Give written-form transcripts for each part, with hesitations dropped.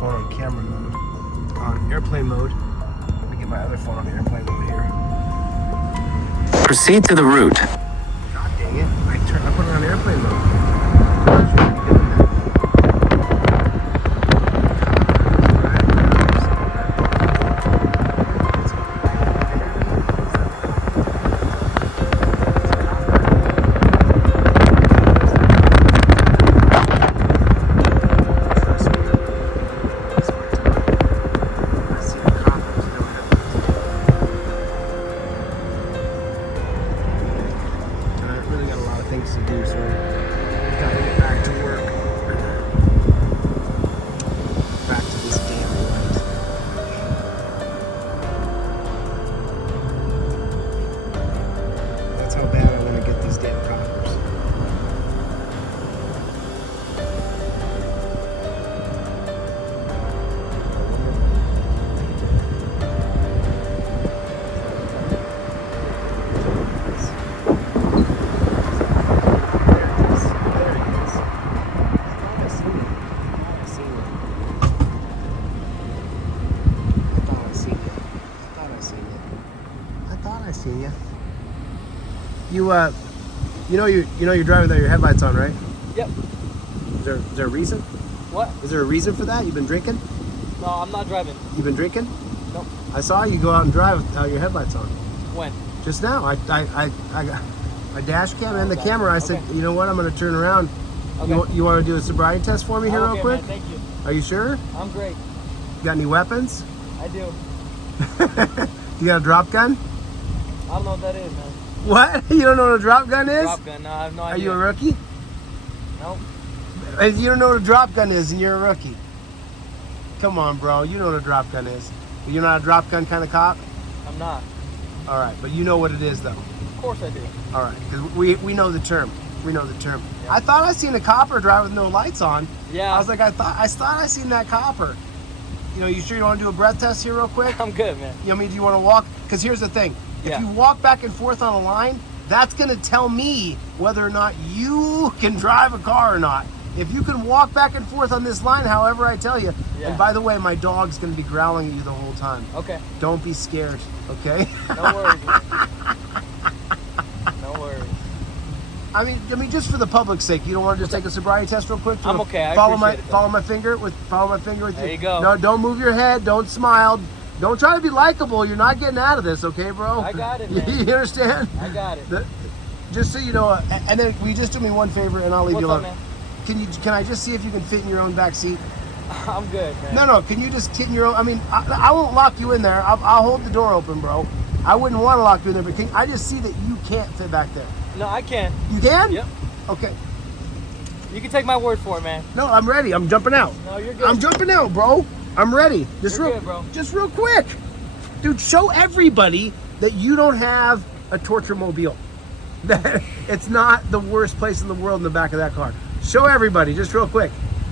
phone on camera mode, on airplane mode. Let me get my other phone on airplane mode here. Proceed to the route. God dang it! I put it on airplane mode. Things to do, so gotta get back to work. Back to this damn light. That's how bad I'm gonna get these damn coppers. You know you're driving without your headlights on, right? Yep. Is there a reason? What? Is there a reason for that? You've been drinking? No, I'm not driving. You've been drinking? Nope. I saw you go out and drive without your headlights on. When? Just now. I got my dash cam and the camera. I said, okay. You know what? I'm going to turn around. Okay. You want to do a sobriety test for me here real quick? Man, thank you. Are you sure? I'm great. You got any weapons? I do. You got a drop gun? I don't know what that is, man. What? You don't know what a drop gun is? Drop gun? No, I have no idea. Are you a rookie? Nope. And you don't know what a drop gun is and you're a rookie. Come on, bro. You know what a drop gun is. You're not a drop gun kind of cop? I'm not. All right, but you know what it is, though. Of course I do. All right, because we know the term. We know the term. Yeah. I thought I seen a copper drive with no lights on. Yeah. I was like, I thought I seen that copper. You know, you sure you want to do a breath test here real quick? I'm good, man. You know, do you want to walk? Because here's the thing. If Yeah. you walk back and forth on a line, that's going to tell me whether or not you can drive a car or not. If you can walk back and forth on this line, however I tell you. Yeah. And by the way, my dog's going to be growling at you the whole time. Okay. Don't be scared, okay? No worries, man. No worries. I mean, just for the public's sake, you don't want to just take a sobriety test real quick? I'm okay. I follow appreciate it, follow my finger with There you go. No, don't move your head. Don't smile. Don't try to be likable. You're not getting out of this, okay, bro? I got it, man. You understand? I got it. Just so you know, and then will you just do me one favor, and I'll leave you alone. What's up, man? Can I just see if you can fit in your own back seat? I'm good, man. No. Can you just fit in your own? I mean, I won't lock you in there. I'll hold the door open, bro. I wouldn't want to lock you in there, but I just see that you can't fit back there. No, I can. You can? Yep. Okay. You can take my word for it, man. No, I'm ready. I'm jumping out. No, you're good. I'm jumping out, bro. I'm ready. You're good, bro. Just real quick. Dude, show everybody that you don't have a torture mobile. That it's not the worst place in the world in the back of that car. Show everybody, just real quick.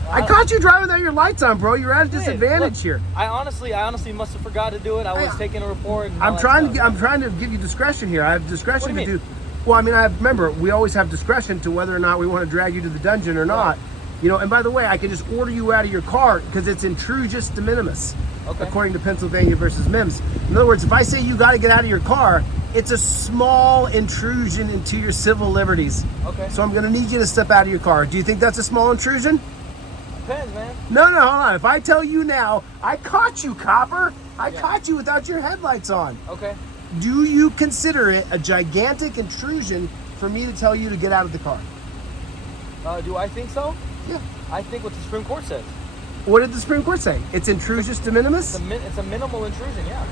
I caught you driving without your lights on, bro. You're at a disadvantage here. I honestly must have forgot to do it. I was taking a report. And I'm trying to give you discretion here. I have discretion to do. Well, I mean, remember, we always have discretion to whether or not we want to drag you to the dungeon or not. Right. You know, and by the way, I can just order you out of your car because it's intrusus de minimis, okay, according to Pennsylvania versus MIMS. In other words, if I say you got to get out of your car, it's a small intrusion into your civil liberties. Okay. So I'm going to need you to step out of your car. Do you think that's a small intrusion? Depends, man. No, hold on. If I tell you now, I caught you, copper. I caught you without your headlights on. Okay. Do you consider it a gigantic intrusion for me to tell you to get out of the car? Do I think so? Yeah. I think what the Supreme Court says. What did the Supreme Court say? It's intrusus de minimis? It's a minimal intrusion, yeah.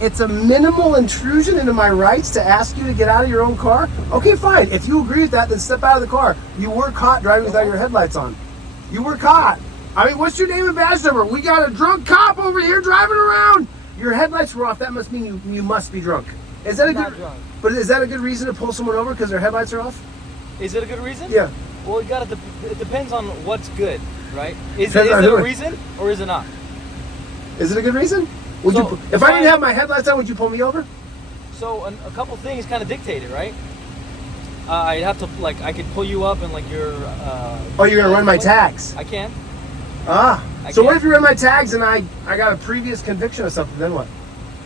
It's a minimal intrusion into my rights to ask you to get out of your own car? Okay, fine. If you agree with that, then step out of the car. You were caught driving without your headlights on. You were caught. I mean, what's your name and badge number? We got a drunk cop over here driving around. Your headlights were off. That must mean you must be drunk. Is that not drunk. But is that a good reason to pull someone over because their headlights are off? Is it a good reason? Yeah. Well, it depends on what's good, right? Is Depends it on a who it- reason or is it not? Is it a good reason? So, If I didn't have my headlights on, would you pull me over? So a couple things kind of dictated, right? I'd have to I could pull you up and like your. Oh, you're gonna run my tags? I can. So what if you run my tags and I got a previous conviction or something? Then what?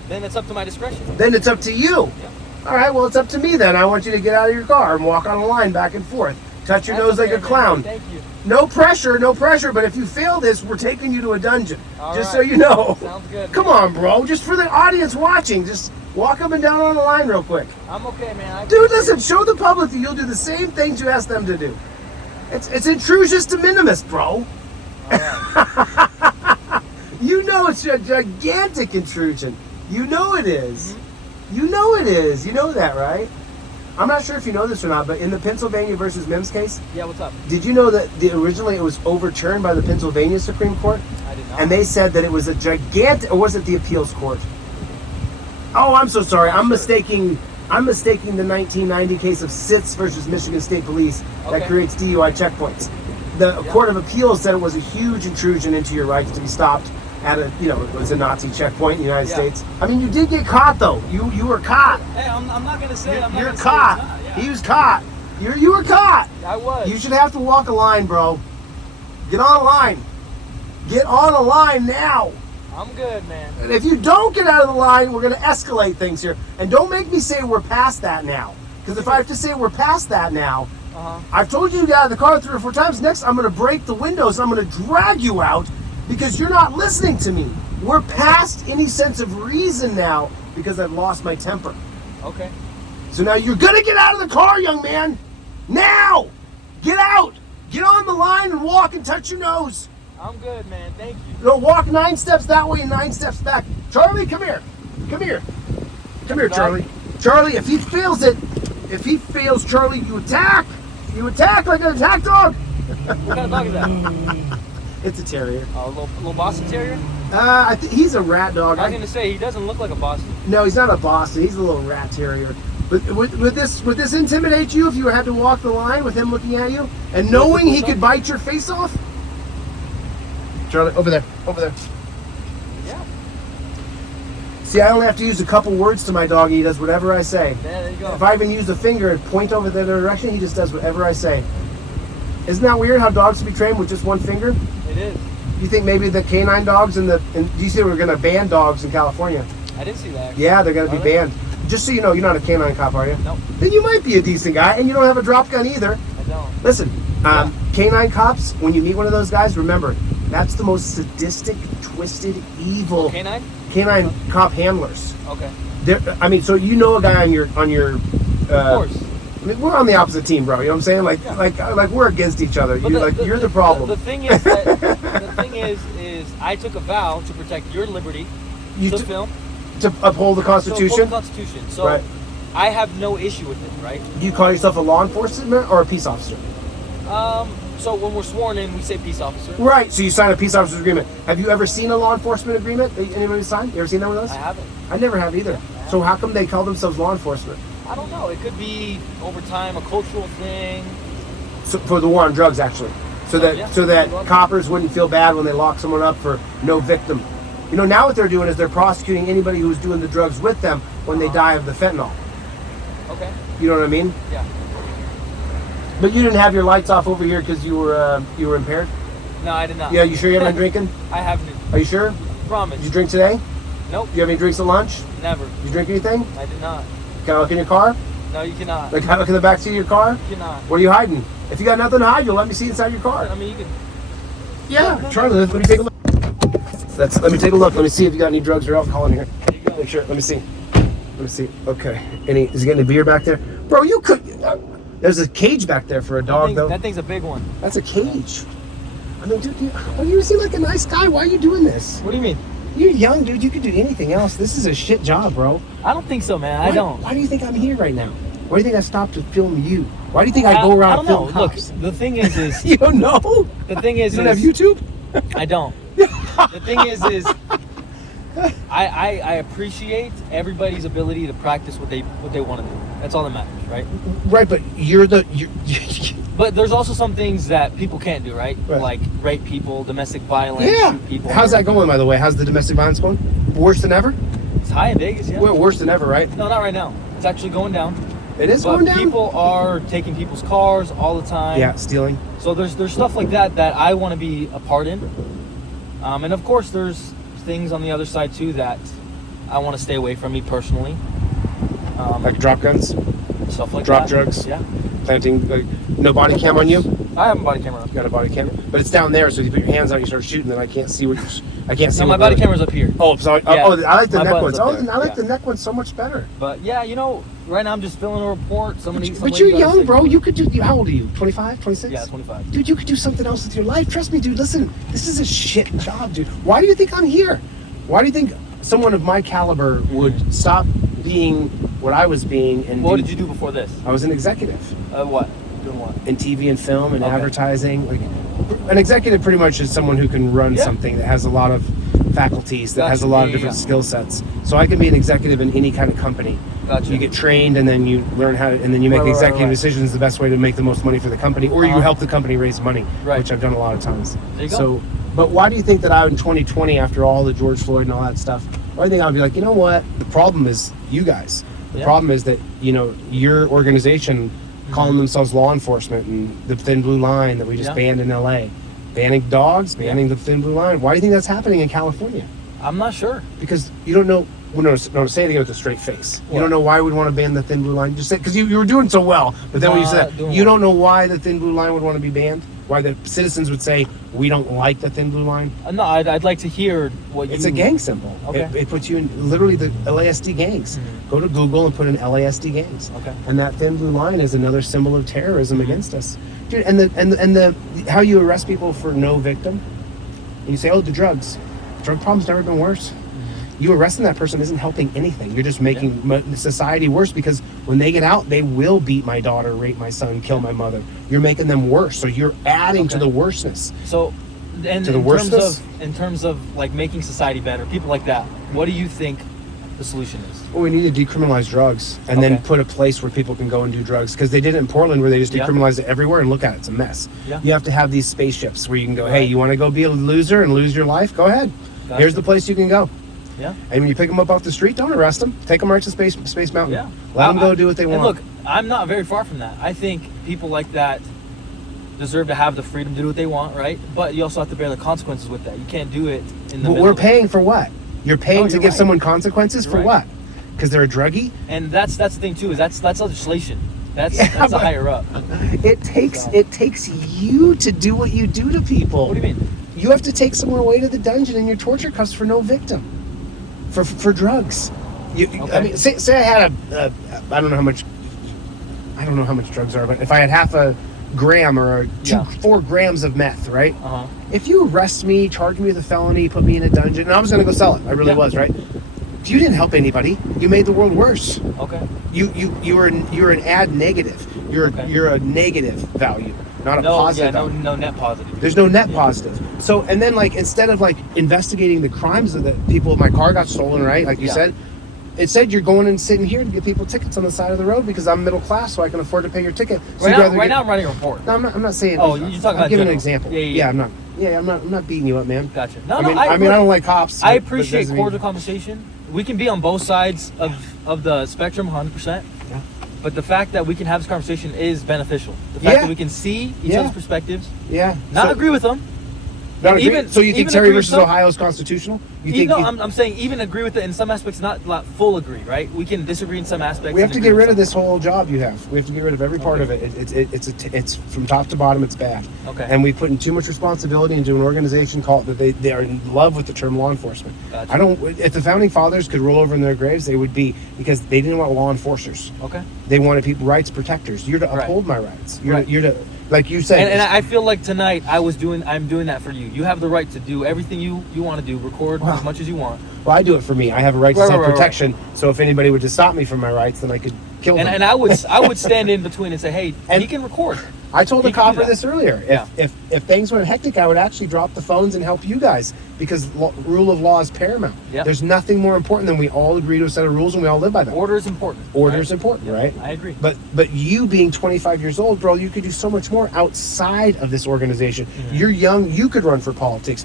Then it's up to my discretion. Then it's up to you. Yeah. All right, well, it's up to me then. I want you to get out of your car and walk on a line back and forth. Touch your nose like a clown. Thank you. No pressure, but if you fail this, we're taking you to a dungeon. All just right. so you know. Sounds good. Come on, bro. Just for the audience watching, just walk up and down on the line real quick. I'm okay, man. Dude, listen, show the public that you'll do the same things you ask them to do. It's intrusus de minimis, bro. All right. You know it's a gigantic intrusion. You know it is. Mm-hmm. You know it is. You know that, right? I'm not sure if you know this or not, but in the Pennsylvania versus Mims case, Yeah, what's up? did you know that originally it was overturned by the Pennsylvania Supreme Court? I did not. And they said that it was a gigantic, or was it the appeals court? Oh, I'm so sorry. I'm mistaking the 1990 case of Sitz versus Michigan State Police that Okay. creates DUI checkpoints. The Court of Appeals said it was a huge intrusion into your rights to be stopped at a, it was a Nazi checkpoint in the United States. I mean, you did get caught though. You were caught. Hey, I'm not gonna say I'm not You're gonna caught. Say it's not. Yeah. He was caught. You were caught. I was. You should have to walk a line, bro. Get on a line. Get on a line now. I'm good, man. And if you don't get out of the line, we're going to escalate things here. And don't make me say we're past that now. Because if I have to say we're past that now, I've told you to get out of the car 3 or 4 times. Next, I'm going to break the windows. I'm going to drag you out because you're not listening to me. We're past any sense of reason now because I've lost my temper. Okay. So now you're going to get out of the car, young man. Now! Get out! Get on the line and walk and touch your nose. I'm good, man. Thank you. No, walk 9 steps that way and 9 steps back. Charlie, come here. Come here. Come here, Charlie. Charlie, if he fails, Charlie, you attack. You attack like an attack dog. What kind of dog is that? It's a terrier. A little Boston Terrier? I think he's a rat dog. I was gonna say he doesn't look like a Boston. No, he's not a Boston. He's a little rat terrier. But would this intimidate you if you had to walk the line with him looking at you and knowing he could bite your face off? Charlie, over there. Yeah. See, I only have to use a couple words to my dog. He does whatever I say. Yeah, there you go. If I even use a finger and point over the direction, he just does whatever I say. Isn't that weird how dogs can be trained with just one finger? It is. You think maybe the canine dogs do you see we're going to ban dogs in California? I didn't see that. Actually. Yeah, they're going to be banned. Just so you know, you're not a canine cop, are you? Nope. Then you might be a decent guy, and you don't have a drop gun either. I don't. Listen, canine cops, when you meet one of those guys, remember, that's the most sadistic, twisted, evil Canine cop handlers. Okay. So you know a guy on your Of course. I mean, we're on the opposite team, bro. You know what I'm saying? Like we're against each other. But You're the problem. The thing is I took a vow to protect your liberty to film. To uphold the Constitution. So Right. I have no issue with it, right? Do you call yourself a law enforcement or a peace officer? So when we're sworn in, we say peace officer. Right. So you sign a peace officer's agreement. Have you ever seen a law enforcement agreement that anybody signed? You ever seen that with us? I haven't. I never have either. Yeah, So how come they call themselves law enforcement? I don't know. It could be over time a cultural thing. So, for the war on drugs, actually. So that coppers wouldn't feel bad when they lock someone up for no victim. You know, now what they're doing is they're prosecuting anybody who's doing the drugs with them when they die of the fentanyl. Okay. You know what I mean? Yeah. But you didn't have your lights off over here because you were impaired? No, I did not. Yeah, you sure you haven't been drinking? I haven't. Are you sure? Promise. Did you drink today? Nope. Do you have any drinks at lunch? Never. Did you drink anything? I did not. Can I look in your car? No, you cannot. Like, can I look in the back seat of your car? You cannot. What are you hiding? If you got nothing to hide, you'll let me see inside your car. I mean, you can. Yeah, Charlie, let me take a look. Let me take a look. Let me see if you got any drugs or alcohol in here. There you go. Make sure. Let me see. Okay. Is he getting a beer back there? Bro, you could. There's a cage back there for a dog, though. That thing's a big one. That's a cage. I mean, dude, you seem like a nice guy. Why are you doing this? What do you mean? You're young, dude. You could do anything else. This is a shit job, bro. I don't think so, man. I don't. Why do you think I'm here right now? Why do you think I stopped to film you? Why do you think I go around I and don't film know. cops? Look, the thing is You don't know? the thing is You don't have YouTube? I don't. The thing is I appreciate everybody's ability to practice what they want to do. That's all that matters, right? Right, but you're But there's also some things that people can't do, right? Right. Like rape people, domestic violence, yeah. shoot people. How's that going, by the way? How's the domestic violence going? Worse than ever? It's high in Vegas, yeah. Well, worse than ever, right? No, not right now. It's actually going down. It is But going down. people are taking people's cars all the time. Yeah, stealing. So there's stuff like that I want to be a part in. And of course there's things on the other side too that I want to stay away from, me personally. Like drop guns, Stuff like drop that. drugs. Yeah. Planting. No body cam on you. I have a body camera. You got a body camera, but it's down there. So if you put your hands out, you start shooting. Then I can't see what I can't see. No, my what body really- camera's up here. Oh, sorry. Yeah. Oh, I like the My neck button's ones. up Oh, there. I like Yeah. the neck ones so much better. But yeah, right now I'm just filling a report. But you're young, bro. You could do. How old are you? 25, 26? Yeah, 25. Dude, you could do something else with your life. Trust me, dude. Listen, this is a shit job, dude. Why do you think I'm here? Why do you think someone of my caliber would stop being what I was being? And What did you do before this? I was an executive What? Doing what? in TV and film and Okay. advertising. Like, an executive pretty much is someone who can run Yeah. something that has a lot of faculties, that has a Gotcha. lot Yeah, of different yeah. skill sets. So I can be an executive in any kind of company. Gotcha. You get trained, and then you learn how to, and then you make Right, right, executive right. decisions the best way to make the most money for the company, or you Uh-huh. help the company raise money, Right. which I've done a lot of times. There you go. So, but why do you think that I, in 2020, after all the George Floyd and all that stuff, why do you think I'd be like, you know what? The problem is you guys. The Yeah. problem is that, your organization calling themselves law enforcement and the thin blue line that we just Yeah. banned in LA, banning dogs, banning Yeah. the thin blue line. Why do you think that's happening in California? I'm not sure. Because you don't know. Well, no, say it again with a straight face. You What? don't know why we'd want to ban the thin blue line. Just say, because you were doing so well, but then when you said that, Doing you what? don't know why the thin blue line would want to be banned. Why the citizens would say we don't like the thin blue line. No, I'd like to hear what you... It's a gang symbol. Okay. It puts you in literally the LASD gangs. Mhm. Go to Google and put in LASD gangs. Okay. And that thin blue line is another symbol of terrorism against us, dude. And the how you arrest people for no victim. And you say, oh, the drugs. Drug problem's never been worse. You arresting that person isn't helping anything. You're just making society worse, because when they get out, they will beat my daughter, rape my son, kill my mother. You're making them worse. So you're adding to Okay. the worseness. So, and To the worstness? in terms of like making society better, people like that, what do you think the solution is? Well, we need to decriminalize drugs and then Okay. put a place where people can go and do drugs, because they did it in Portland, where they just Yeah. decriminalized it everywhere, and look at it, it's a mess. Yeah. You have to have these spaceships where you can go, hey, Right. you want to go be a loser and lose your life? Go ahead. Gotcha. Here's the place you can go. Yeah. And when you pick them up off the street, don't arrest them. Take them right to Space Mountain. Yeah. Let them go do what they want. And look, I'm not very far from that. I think people like that deserve to have the freedom to do what they want, right? But you also have to bear the consequences with that. You can't do it in the But middle. we're paying for what? You're paying Oh, to you're give right. someone consequences You're for right. what? Because they're a druggie? And that's the thing too, is that's legislation. That's Yeah, a but- higher up. It takes you to do what you do to people. What do you mean? You have to take someone away to the dungeon in your torture cuffs for no victim, for drugs. I Okay. mean, say I had I don't know how much drugs are, but if I had half a gram or Yeah. 4 grams of meth, right? Uh-huh. If you arrest me, charge me with a felony, put me in a dungeon, and I was going to go sell it, I really Yeah. was, right? You didn't help anybody. You made the world worse. Okay. You're an ad negative. Okay. You're a negative value, not a No, positive yeah, value. no net positive. There's no net Yeah. positive. So, and then like, instead of like investigating the crimes of the people, my car got stolen, right? Like you Yeah. said, it said you're going and sitting here to get people tickets on the side of the road because I'm middle class, so I can afford to pay your ticket. So Right you'd now, rather now I'm writing a report. No, I'm not saying. Oh, you're talking I'm about giving an general. example. Yeah. I'm not beating you up, man. Gotcha. No, I no, mean, I don't like cops. I but appreciate doesn't mean- cordial conversation. We can be on both sides of the spectrum 100%. Yeah. But the fact that we can have this conversation is beneficial. The fact Yeah. that we can see each Yeah. other's perspectives, Yeah. not So- agree with them. Not agree? even- so you think even Terry agree with versus some- Ohio is constitutional? You think No, you- I'm saying even agree with it in some aspects, not like full agree, right? We can disagree in some aspects. we have and to agree get with rid of some. this whole job you have. We have to get rid of every part Okay. of it. It's from top to bottom. It's bad. Okay. And we put in too much responsibility into an organization called that they are in love with the term law enforcement. Gotcha. I don't. If the founding fathers could roll over in their graves, they would be, because they didn't want law enforcers. Okay. They wanted people rights protectors. You're to Right. uphold my rights. Right. You're to, like you said. And I feel like tonight I'm doing that for you. You have the right to do everything you want to do, record Wow. as much as you want. well, I do it for me. I have a right to Right, right, self-protection. So if anybody would just stop me from my rights, then I could kill them. And I would stand in between and say, hey, And- he can record. I told He a can do copper that. this earlier. Yeah. If things went hectic, I would actually drop the phones and help you guys, because rule of law is paramount. Yeah. There's nothing more important than we all agree to a set of rules and we all live by them. Order is important. Order right? is important, Yeah, right? I agree. But you being 25 years old, bro, you could do so much more outside of this organization. Mm-hmm. You're young. You could run for politics.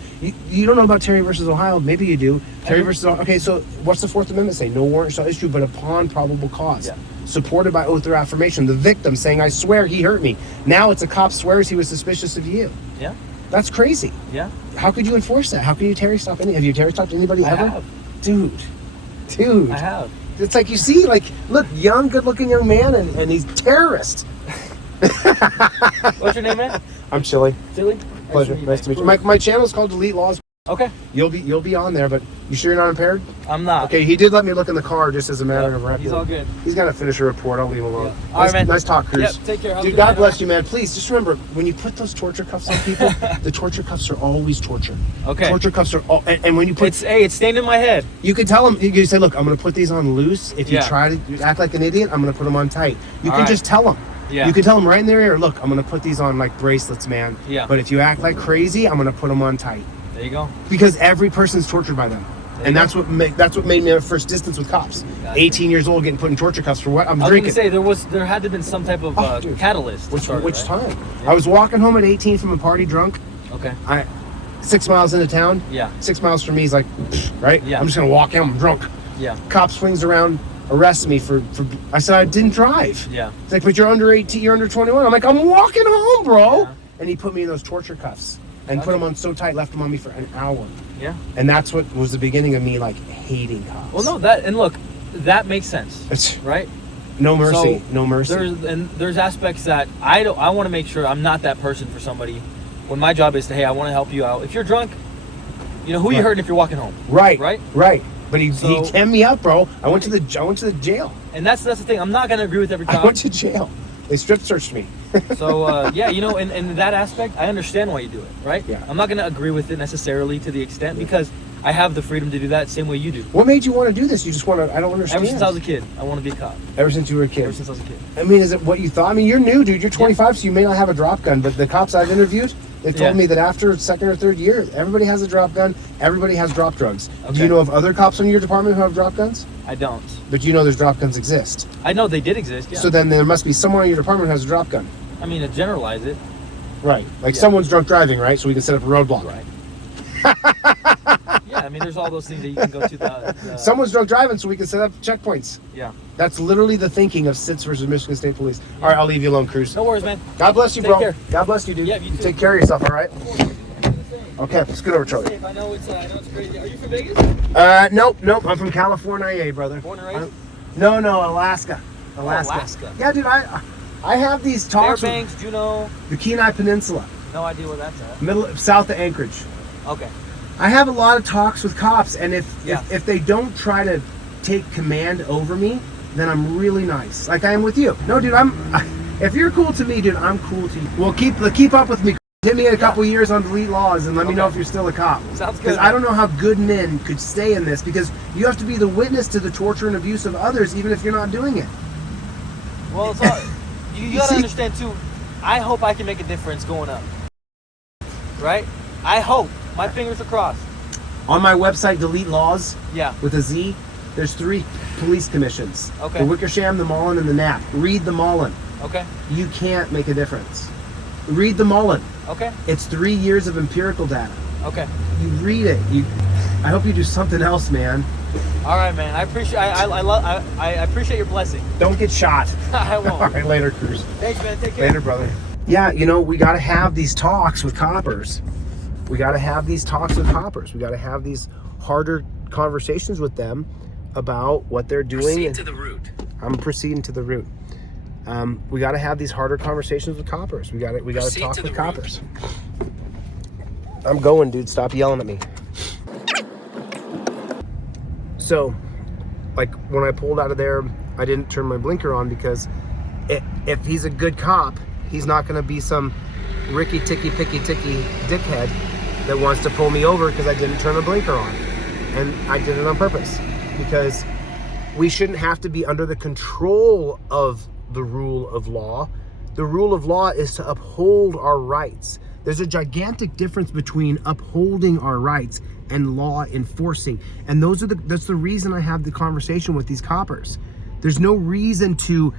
You don't know about Terry versus Ohio. Maybe you do. Terry do. versus okay. So what's the Fourth Amendment say? No warrant shall issue, but upon probable cause. Yeah. supported by oath or affirmation. The victim saying, I swear he hurt me. Now it's a cop swears he was suspicious of you. Yeah. That's crazy. Yeah. How could you enforce that? How can you Terry stop have you Terry stopped anybody ever? I have. Dude. I have. It's like, you see, like, look, young, good-looking young man, and he's terrorist. What's your name, man? I'm Chille. Chille? Pleasure. Nice to meet you. My channel is called Delete Lawz. Okay. You'll be on there, but you sure you're not impaired? I'm not. Okay, he did let me look in the car just as a matter of record. He's all good. He's got to finish a report. I'll leave him alone. Yeah. All right, man. Nice talk, Cruz. Yep, take care. Dude, God bless you, man. Please, just remember, when you put those torture cuffs on people, the torture cuffs are always torture. Okay. Torture cuffs are all, and when you put... It's stained in my head. You can tell them, you say, look, I'm going to put these on loose. If you Yeah. try to act like an idiot, I'm going to put them on tight. You All can right. just tell them. Yeah. You can tell them right in their ear, look, I'm going to put these on like bracelets, man. Yeah. But if you act like crazy, I'm going to put them on tight. There you go. Because every person's tortured by them. There And you that's what made me at first distance with cops. Gotcha. 18 years old, getting put in torture cuffs for what? I'm I was drinking. going to say, there had to have been some type of Dude. catalyst. to Which start it, right? time? Yeah. I was walking home at 18 from a party drunk. Okay. 6 miles into town. Yeah. 6 miles from me is like, right? Yeah. I'm just going to walk in, I'm drunk. Yeah. Cop swings around, arrests me for I said I didn't drive. Yeah. It's like, but you're under 18, you're under 21. I'm like, I'm walking home, bro. Yeah. And he put me in those torture cuffs and Gotcha. put them on so tight, left them on me for an hour. Yeah. And that's what was the beginning of me like hating cops. Well, no, that makes sense, It's right? no mercy, So, no mercy. There's aspects that I want to make sure I'm not that person for somebody. When my job is to, hey, I want to help you out. If you're drunk, you know who you Right. hurting if you're walking home. Right. Right. But he hemmed me up, bro. I went to the jail. And that's the thing. I'm not gonna agree with every I cop. went to jail. They strip searched me. So yeah, you know, in that aspect, I understand why you do it, right? Yeah. I'm not gonna agree with it necessarily to the extent because I have the freedom to do that same way you do. What made you want to do this? You just want to, I don't understand. Ever since I was a kid, I want to be a cop. Ever since you were a kid? Ever since I was a kid. I mean, is it what you thought? I mean, you're new, dude. You're 25, so you may not have a drop gun, but the cops I've interviewed, they've told Yeah. me that after second or third year, everybody has a drop gun, everybody has drop drugs. Do Okay. you know of other cops in your department who have drop guns? I don't. But you know there's drop guns exist. I know they did exist, yeah. So then there must be someone in your department who has a drop gun. I mean, to generalize it. Right. Like Yeah. someone's drunk driving, right? So we can set up a roadblock. Right. Yeah, I mean, there's all those things that you can go to. The Someone's drunk driving so we can set up checkpoints. Yeah. That's literally the thinking of SITS versus Michigan State Police. All right, I'll leave you alone, Cruz. No worries, man. God bless you, Take bro. care. God bless you, dude. Yeah, you too. Take care of yourself, all right? Okay, let's get over, Charlie. I know it's crazy. Are you from Vegas? Nope. I'm from California, brother. Born and raised? No, Alaska. Alaska. Yeah, dude, I have these talks Fairbanks, Juneau. with the Kenai Peninsula, No idea where that's at. south of Anchorage. Okay. I have a lot of talks with cops, and Yeah. if they don't try to take command over me, then I'm really nice, like I am with you. No, dude, if you're cool to me, dude, I'm cool to you. Well, keep up with me. Hit me in a couple years on Delete Lawz and let me know if you're still a cop. Sounds good. Because I don't know how good men could stay in this, because you have to be the witness to the torture and abuse of others, even if you're not doing it. Well, it's all, you gotta See? understand too. I hope I can make a difference going up. Right? I hope. My fingers are crossed. On my website, Delete Lawz, Yeah. with a Z, there's 3 police commissions. Okay. The Wickersham, the Mullen, and the Knapp. Read the Mullen. Okay. You can't make a difference. Read the Mullen. Okay. It's 3 years of empirical data. Okay. You read it. I hope you do something else, man. All right, man. I appreciate. I appreciate your blessing. Don't get shot. I won't. All right, later, Cruz. Thanks, man. Take care. Later, brother. Yeah, you know, we got to have these talks with coppers. We got to have these talks with coppers. We got to have these harder conversations with them about what they're doing. Proceed to the root. I'm proceeding to the root. We got to have these harder conversations with coppers. We got to Proceed talk to with the root. coppers. I'm going, dude. Stop yelling at me. So, like, when I pulled out of there, I didn't turn my blinker on because if he's a good cop, he's not going to be some ricky ticky picky ticky dickhead that wants to pull me over because I didn't turn the blinker on. And I did it on purpose because we shouldn't have to be under the control of the rule of law. The rule of law is to uphold our rights. There's a gigantic difference between upholding our rights and law enforcing. And that's the reason I have the conversation with these coppers. There's no reason to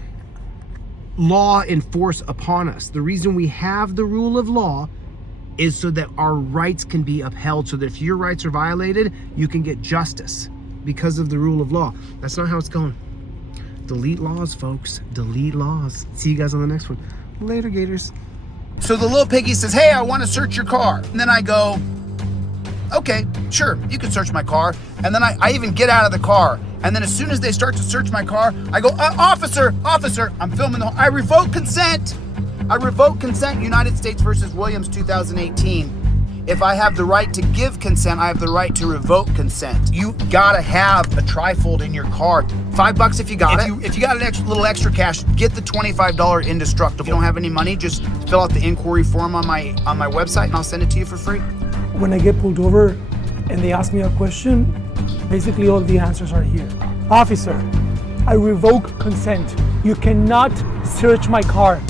law enforce upon us. The reason we have the rule of law is so that our rights can be upheld, so that if your rights are violated, you can get justice because of the rule of law. That's not how it's going. Delete Lawz, folks. Delete Lawz. See you guys on the next one. Later, Gators. So the little piggy says, hey, I want to search your car. And then I go, okay, sure, you can search my car. And then I even get out of the car. And then as soon as they start to search my car, I go, officer, I'm filming I revoke consent. United States versus Williams, 2018. If I have the right to give consent, I have the right to revoke consent. You gotta have a trifold in your car. $5 if you got it. If you got an little extra cash, get the $25 indestructible. If you don't have any money, just fill out the inquiry form on my website and I'll send it to you for free. When I get pulled over and they ask me a question, basically all the answers are here. Officer, I revoke consent. You cannot search my car.